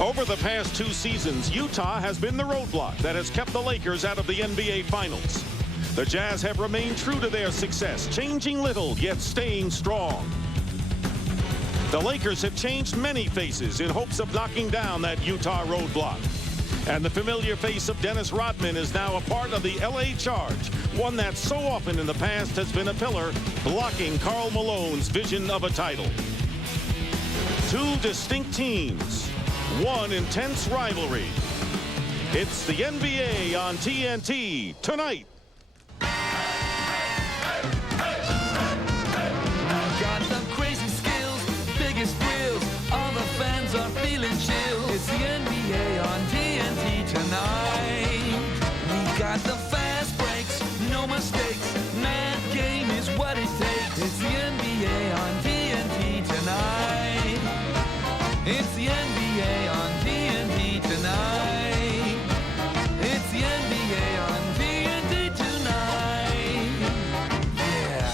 Over the past 2 seasons, Utah has been the roadblock that has kept the Lakers out of the NBA Finals. The Jazz have remained true to their success, changing little, yet staying strong. The Lakers have changed many faces in hopes of knocking down that Utah roadblock. And the familiar face of Dennis Rodman is now a part of the LA Charge, one that so often in the past has been a pillar blocking Karl Malone's vision of a title. 2 distinct teams, one intense rivalry. It's the NBA on TNT tonight. Got some crazy skills, biggest thrills. All the fans are feeling chills. It's the NBA on TNT tonight. We got the fast breaks, no mistakes. Mad game is what it takes. It's the NBA on TNT tonight. It's the NBA on TNT tonight. It's the NBA on TNT tonight. Yeah.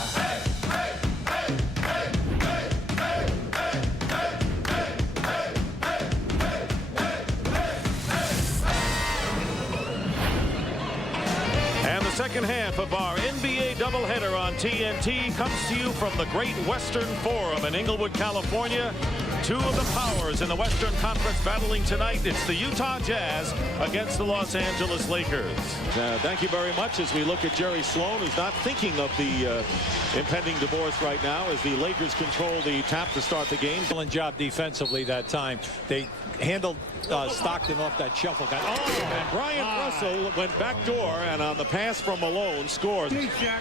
And the second half of our NBA doubleheader on TNT comes to you from the Great Western Forum in Inglewood, California. 2 of the powers in the Western Conference battling tonight. It's the Utah Jazz against the Los Angeles Lakers. Thank you very much as we look at Jerry Sloan, who's not thinking of the impending divorce right now as the Lakers control the tap to start the game. Excellent job defensively that time. They handled Stockton off that shuffle. And Brian Russell went backdoor and on the pass from Malone scores.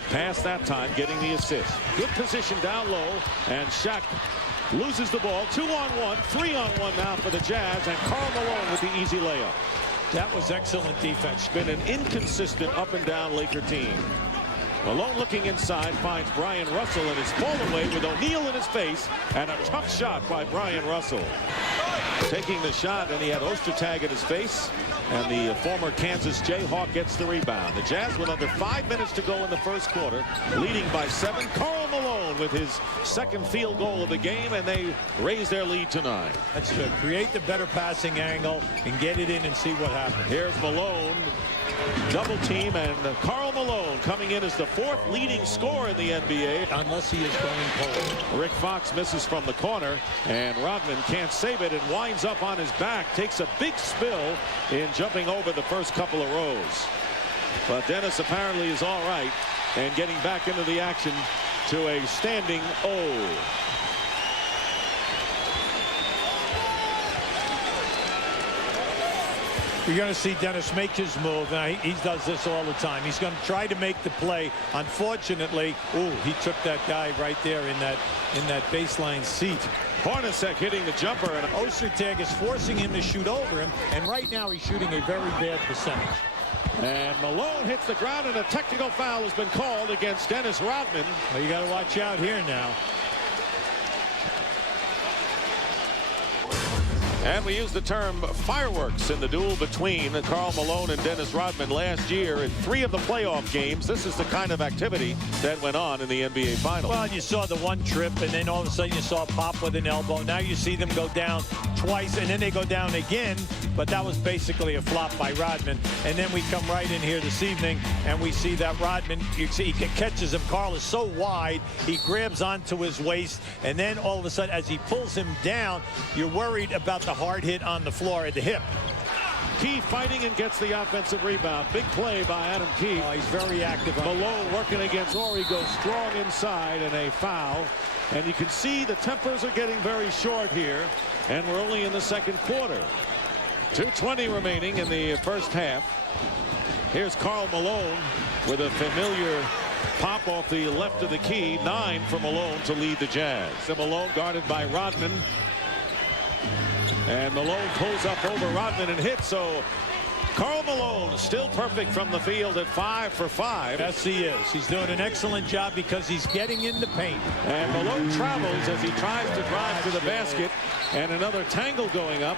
Pass that time, getting the assist. Good position down low, and Shaq loses the ball. 2-on-1, 3-on-1 now for the Jazz, and Karl Malone with the easy layup. That was excellent defense. Been an inconsistent up and down Laker team. Malone looking inside, finds Brian Russell and is fall away with O'Neal in his face, and a tough shot by Brian Russell. Taking the shot, and he had Ostertag in his face, and the former Kansas Jayhawk gets the rebound. The Jazz with under 5 minutes to go in the first quarter, leading by 7. Karl Malone with his second field goal of the game, and they raise their lead to 9. That's to create the better passing angle and get it in and see what happens. Here's Malone, double team, and Karl Malone coming in as the 4th leading scorer in the NBA. Unless he is going cold. Rick Fox misses from the corner, and Rodman can't save it and winds up on his back. Takes a big spill in jumping over the first couple of rows. But Dennis apparently is all right and getting back into the action to a standing O. You're going to see Dennis make his move. Now, he does this all the time. He's going to try to make the play. Unfortunately, he took that guy right there in that baseline seat. Hornacek hitting the jumper, and Ostertag is forcing him to shoot over him, and right now he's shooting a very bad percentage. And Malone hits the ground, and a technical foul has been called against Dennis Rodman. Well, you got to watch out here now. And we use the term fireworks in the duel between Karl Malone and Dennis Rodman last year in 3 of the playoff games. This is the kind of activity that went on in the NBA Finals. Well, you saw the one trip, and then all of a sudden you saw a pop with an elbow. Now you see them go down twice, and then they go down again. But that was basically a flop by Rodman. And then we come right in here this evening, and we see that Rodman, you see he catches him. Karl is so wide, he grabs onto his waist, and then all of a sudden, as he pulls him down, you're worried about the hard hit on the floor at the hip. Key fighting and gets the offensive rebound. Big play by Adam Key. Oh, he's very active. Malone working against Ori, goes strong inside, and a foul. And you can see the tempers are getting very short here, and we're only in the second quarter. 2:20 remaining in the first half. Here's Karl Malone with a familiar pop off the left of the key. 9 for Malone to lead the Jazz. And Malone guarded by Rodman. And Malone pulls up over Rodman and hits. So Karl Malone still perfect from the field at 5 for 5. Yes, he is. He's doing an excellent job because he's getting in the paint. And Malone travels as he tries to drive to the basket. And another tangle going up.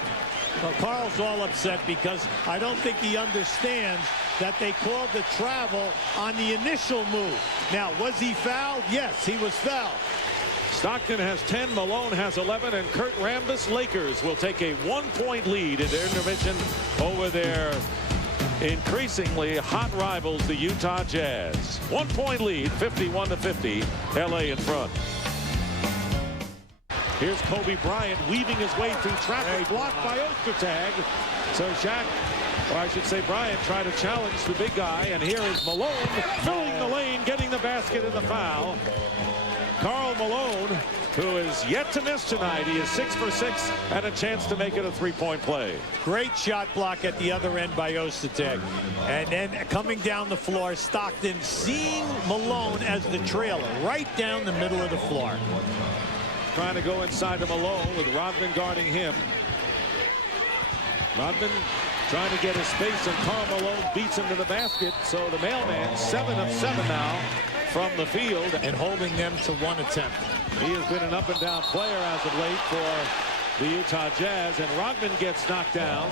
Well, Karl's all upset because I don't think he understands that they called the travel on the initial move. Now, was he fouled? Yes, he was fouled. Stockton has 10, Malone has 11, and Kurt Rambis Lakers will take a 1-point lead in their intermission over their increasingly hot rivals, the Utah Jazz. 1-point lead, 51-50, LA in front. Here's Kobe Bryant weaving his way through traffic, blocked by Ostertag. So Shaq, or I should say Bryant, tried to challenge the big guy, and here is Malone filling the lane, getting the basket and the foul. Karl Malone, who is yet to miss tonight. He is 6 for 6 and a chance to make it a three-point play. Great shot block at the other end by Ostertag. And then coming down the floor, Stockton seeing Malone as the trailer right down the middle of the floor. Trying to go inside to Malone with Rodman guarding him. Rodman trying to get his space, and Karl Malone beats him to the basket. So the mailman, 7 of 7 now from the field, and holding them to 1 attempt. He has been an up-and-down player as of late for the Utah Jazz, and Rodman gets knocked down,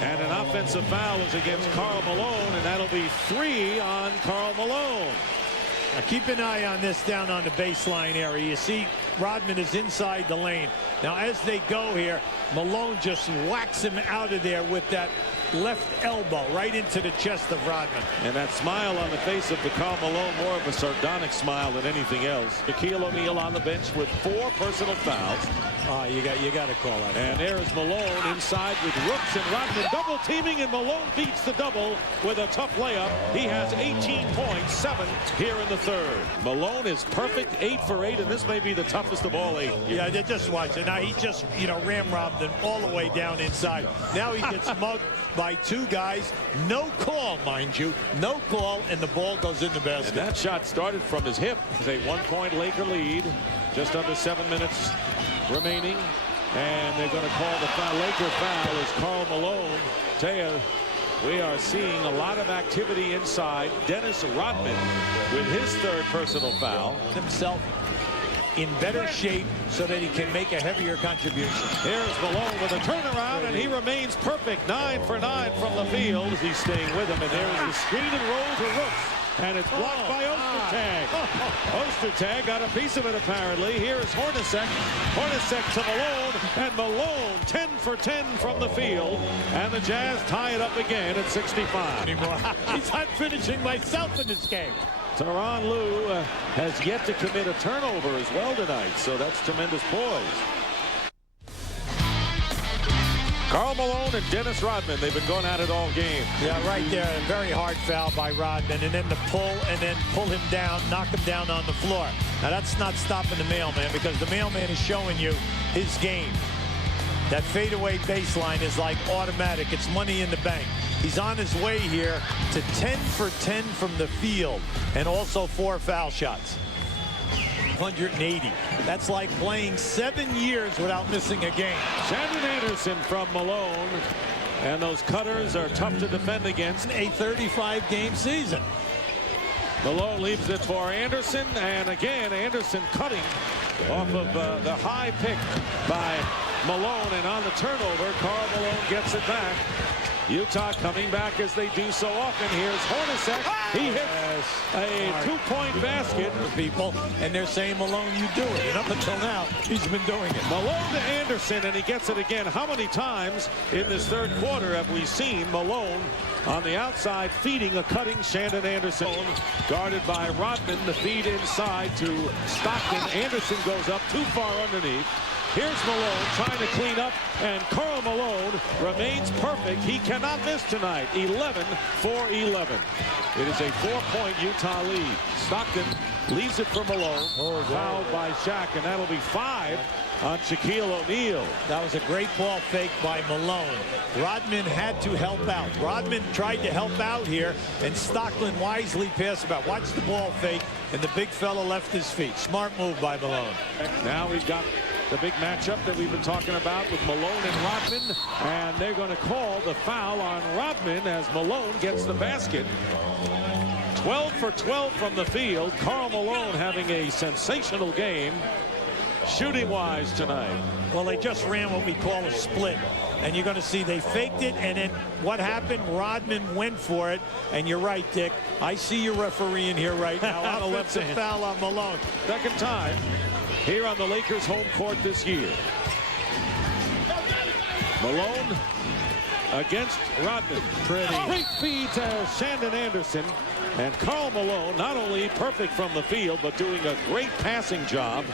and an offensive foul is against Karl Malone, and that'll be 3 on Karl Malone. Now keep an eye on this down on the baseline area. You see Rodman is inside the lane. Now as they go here, Malone just whacks him out of there with that left elbow right into the chest of Rodman. And that smile on the face of Karl Malone, more of a sardonic smile than anything else. Shaquille O'Neal on the bench with 4 personal fouls. You got to call that. And there is Malone inside with Rooks and Rodman double teaming, and Malone beats the double with a tough layup. He has 18 points, 7 here in the third. Malone is perfect, 8 for 8, and this may be the toughest of all 8. Yeah, just watch it. Now he just, ramrodded them all the way down inside. Now he gets mugged by 2 guys. No call, mind you. No call, and the ball goes in the basket. And that shot started from his hip. It's a 1-point Laker lead. Just under 7 minutes remaining. And they're going to call the foul. Laker foul is Karl Malone. Tell you, we are seeing a lot of activity inside. Dennis Rodman with his 3rd personal foul. Himself in better shape so that he can make a heavier contribution. Here's Malone with a turnaround, and he remains perfect. 9 for 9 from the field. He's staying with him, and there's the screen and roll to Rooks. And it's blocked by Ostertag. Ostertag got a piece of it, apparently. Here's Hornacek. Hornacek to Malone, and Malone 10 for 10 from the field. And the Jazz tie it up again at 65. He's not finishing myself in this game. Tyronn Lue has yet to commit a turnover as well tonight, so that's tremendous poise. Karl Malone and Dennis Rodman, they've been going at it all game. Yeah, right there. A very hard foul by Rodman, and then the pull, and then pull him down, knock him down on the floor. Now that's not stopping the mailman, because the mailman is showing you his game. That fadeaway baseline is like automatic. It's money in the bank. He's on his way here to 10 for 10 from the field, and also 4 foul shots. 180. That's like playing 7 years without missing a game. Shandon Anderson from Malone, and those cutters are tough to defend against. A 35-game season. Malone leaves it for Anderson, and again Anderson cutting off of the high pick by Malone, and on the turnover Karl Malone gets it back. Utah coming back as they do so often. Here's Hornacek. He hits a 2-point basket. People, and they're saying, Malone, you do it. And up until now, he's been doing it. Malone to Anderson, and he gets it again. How many times in this third quarter have we seen Malone on the outside feeding a cutting Shandon Anderson? Guarded by Rodman. The feed inside to Stockton. Anderson goes up too far underneath. Here's Malone trying to clean up, and Karl Malone remains perfect. He cannot miss tonight. 11 for 11. It is a 4-point Utah lead. Stockton leaves it for Malone. Fouled by Shaq, and that'll be 5 on Shaquille O'Neal. That was a great ball fake by Malone. Rodman had to help out. Rodman tried to help out here, and Stockton wisely passed about. Watch the ball fake, and the big fella left his feet. Smart move by Malone. Now we've got the big matchup that we've been talking about with Malone and Rodman, and they're going to call the foul on Rodman as Malone gets the basket. 12 for 12 from the field. Karl Malone having a sensational game shooting-wise tonight. Well, they just ran what we call a split, and you're going to see they faked it, and then what happened? Rodman went for it, and you're right, Dick. I see your referee in here right now. Offensive foul on Malone. Second time. here on the Lakers home court this year. Malone against Rodman. Great feed to Shandon Anderson. And Karl Malone not only perfect from the field, but doing a great passing job.